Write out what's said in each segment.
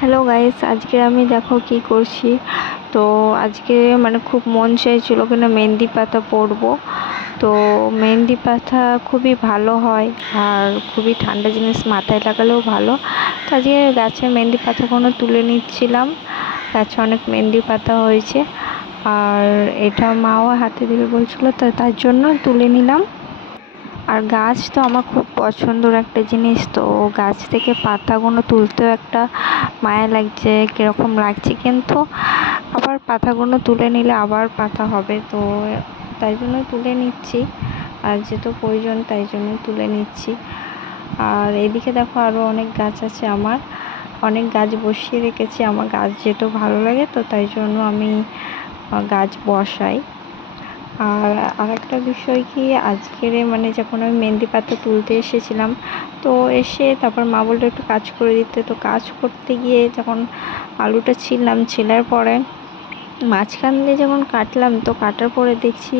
Hello guys, আজকে আমি দেখো কি করছি। তো আজকে খুব মন চাইছিল কিনা মেহেন্দি পাতা পরবো। তো মেহেন্দি পাতা খুবই ভালো হয় আর খুবই ঠান্ডা জিনিস, মাথায় লাগালেও ভালো। তো আজকে গাছে মেহেন্দি পাতাগুলো তুলে নিচ্ছিলাম। গাছে অনেক মেহেন্দি পাতা হয়েছে আর এটা মাও হাতে দেবে বলছিল, তো তার জন্য তুলে নিলাম। আর গাছ তো আমার খুব পছন্দের একটা জিনিস। তো গাছ থেকে পাতাগুলো তুলতেও একটা মায়া লাগছে, কীরকম লাগছে, কিন্তু আবার পাতাগুলো তুলে নিলে আবার পাতা হবে, তো তাই জন্য তুলে নিচ্ছি। আর যেহেতু প্রয়োজন তাই জন্য তুলে নিচ্ছি। আর এদিকে দেখো আরও অনেক গাছ আছে, আমার অনেক গাছ বসিয়ে রেখেছি। আমার গাছ যেহেতু ভালো লাগে তো তাই জন্য আমি গাছ বসাই। আর আরেকটা বিষয় কি, আজকের যখন আমি মেহেন্দি পাতা তুলতে এসেছিলাম, তো এসে তারপর মা বললো একটু কাজ করে দিতে। তো কাজ করতে গিয়ে যখন আলুটা ছিললাম, ছিলার পরে মাঝখান দিয়ে যখন কাটলাম, তো কাটার পরে দেখছি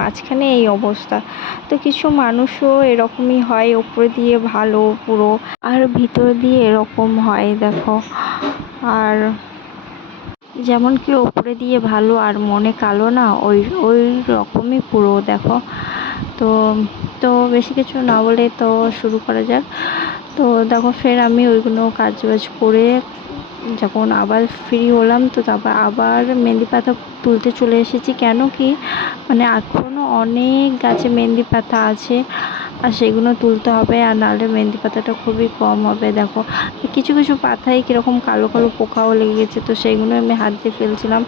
মাঝখানে এই অবস্থা। তো কিছু মানুষও এরকমই হয়, উপরে দিয়ে ভালো পুরো আর ভিতর দিয়ে এরকম হয় দেখো। আর যেমন কি ওপরে দিয়ে ভালো আর মনে কালো না, ওই ওই রকমই পুরো দেখো। তো তো বেশি কিছু না বলে তো শুরু করা যাক। তো দেখো ফের আমি ওইগুলো কাজবাজ করে যখন আবার ফ্রি হলাম, তো তারপর আবার মেহেন্দি পাতা তুলতে চলে এসেছি। কেন কি এখনও অনেক গাছে মেহেন্দি পাতা আছে আর সেগুলো তুলতে হবে, আর নাহলে মেহেন্দি পাতাটা খুবই কম হবে। দেখো কিছু কিছু পাতায় কীরকম কালো কালো পোকাও লেগে গেছে, তো সেইগুলো আমি হাত দিয়ে ফেলছিলাম।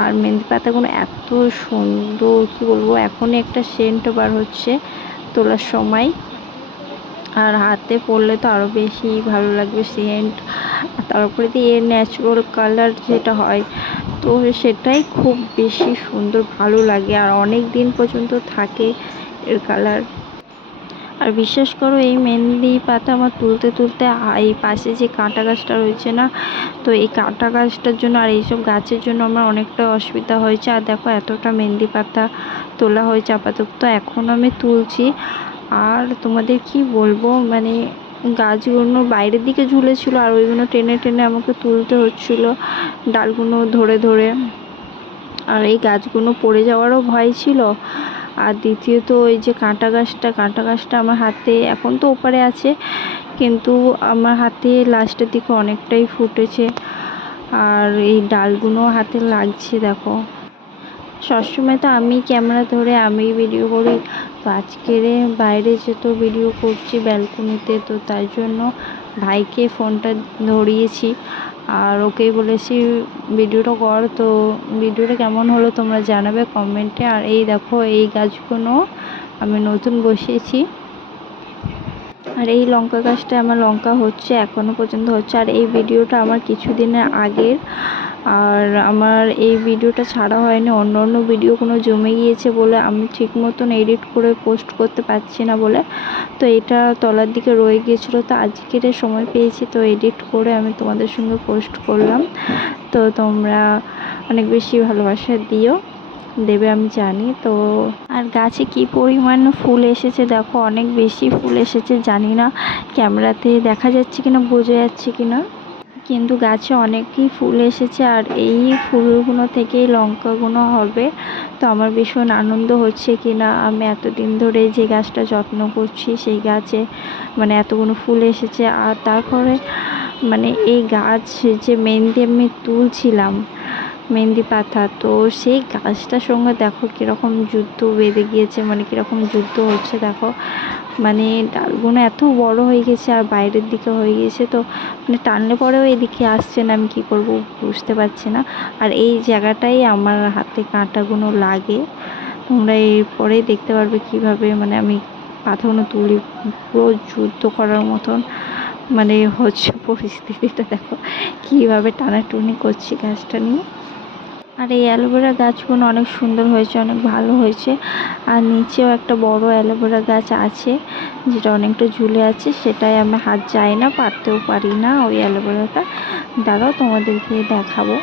আর মেহেন্দি পাতাগুলো এত সুন্দর, কী বলবো, এখনই একটা সেন্ট বার হচ্ছে তোলার সময়। আর হাতে পরলে তো আরও বেশি ভালো লাগবে সেন্ট। তার উপরে দিয়ে ন্যাচারাল কালার যেটা হয়, তো সেটাই খুব বেশি সুন্দর ভালো লাগে আর অনেক দিন পর্যন্ত থাকে এর কালার। আর বিশ্বাস করো, এই মেহেন্দি পাতা আমার তুলতে তুলতে এই পাশে যে কাঁটা গাছটা রয়েছে না, তো এই কাঁটা গাছটার জন্য আর এইসব গাছের জন্য আমার অনেকটা অসুবিধা হয়েছে। আর দেখো এতটা মেহেন্দি পাতা তোলা হয়েছে, আপাতত এখন আমি তুলছি। আর তোমাদের কি বলবো, গাছগুলো বাইরের দিকে ঝুলেছিল আর ওইগুলো টেনে টেনে আমাকে তুলতে হচ্ছিল, ডালগুলো ধরে ধরে। আর এই গাছগুলো পড়ে যাওয়ারও ভয় ছিল। আর দ্বিতীয়ত ওই যে কাঁটা গাছটা আমার হাতে এখন তো ওপারে আছে, কিন্তু আমার হাতে লাস্টের দিকে অনেকটাই ফুটেছে আর এই ডালগুলো হাতে লাগছে দেখো। সবসময় তো আমি ক্যামেরা ধরে আমি ভিডিও করি, তো আজকের বাইরে যেহেতু ভিডিও করছি ব্যালকনিতে, তো তাই জন্য ভাইকে ফোনটা ধরিয়েছি আর ওকেই বলেছি ভিডিওটা কর। তো ভিডিওটা কেমন হলো তোমরা জানাবে কমেন্টে। আর এই দেখো এই গাছগুলো আমি নতুন বসিয়েছি। আর এই লঙ্কা গাছটায় আমার লঙ্কা হচ্ছে, এখনও পর্যন্ত হচ্ছে। আর এই ভিডিওটা আমার কিছুদিনের আগের, আর আমার এই ভিডিওটা ছাড়া হয়নি, অন্য অন্য ভিডিওগুলো জমে গিয়েছে বলে আমি ঠিক মতন এডিট করে পোস্ট করতে পারছি না বলে, তো এটা তলার দিকে রয়ে গিয়েছিলো। তো আজকের সময় পেয়েছি, তো এডিট করে আমি তোমাদের সঙ্গে পোস্ট করলাম। তো তোমরা অনেক বেশি ভালোবাসা দেবে আমি জানি। তো আর গাছে কি পরিমাণ ফুল এসেছে দেখো, অনেক বেশি ফুল এসেছে। জানি না ক্যামেরাতে দেখা যাচ্ছে কিনা, বোঝা যাচ্ছে কিনা, কিন্তু গাছে অনেকই ফুল এসেছে আর এই ফুলগুলো থেকেই লঙ্কাগুলো হবে। তো আমার ভীষণ আনন্দ হচ্ছে কিনা, আমি এতদিন ধরে যে গাছটা যত্ন করছি সেই গাছে এতগুলো ফুল এসেছে। আর তারপরে এই গাছ যে মেহেন্দি আমি তুলছিলাম মেহেন্দি পাতা, তো সেই গাছটার সঙ্গে দেখো কীরকম যুদ্ধ বেঁধে গিয়েছে, কীরকম যুদ্ধ হচ্ছে দেখো। ডালগুলো এত বড় হয়ে গেছে আর বাইরের দিকে হয়ে গেছে, তো টানলে পরেও এদিকে আসছে না, আমি কী করব বুঝতে পারছি না। আর এই জায়গাটাই আমার হাতে কাঁটাগুলো লাগে, তোমরা এরপরেই দেখতে পারবে কিভাবে আমি পাতাগুলো তুলি। পুরো যুদ্ধ করার মতন হচ্ছে পরিস্থিতিটা, দেখো কীভাবে টানাটুনি করছি গাছটা নিয়ে। আর এই অ্যালোভেরা গাছগুলো অনেক সুন্দর হয়েছে, অনেক ভালো হয়েছে। আর নিচেও একটা বড় অ্যালোভেরা গাছ আছে যেটা অনেকটা ঝুলে আছে, সেটাই আমি হাত যায় না, পারতেও পারি না ওই অ্যালোভেরাটা। দাঁড়াও তোমাদেরকে দেখাবো।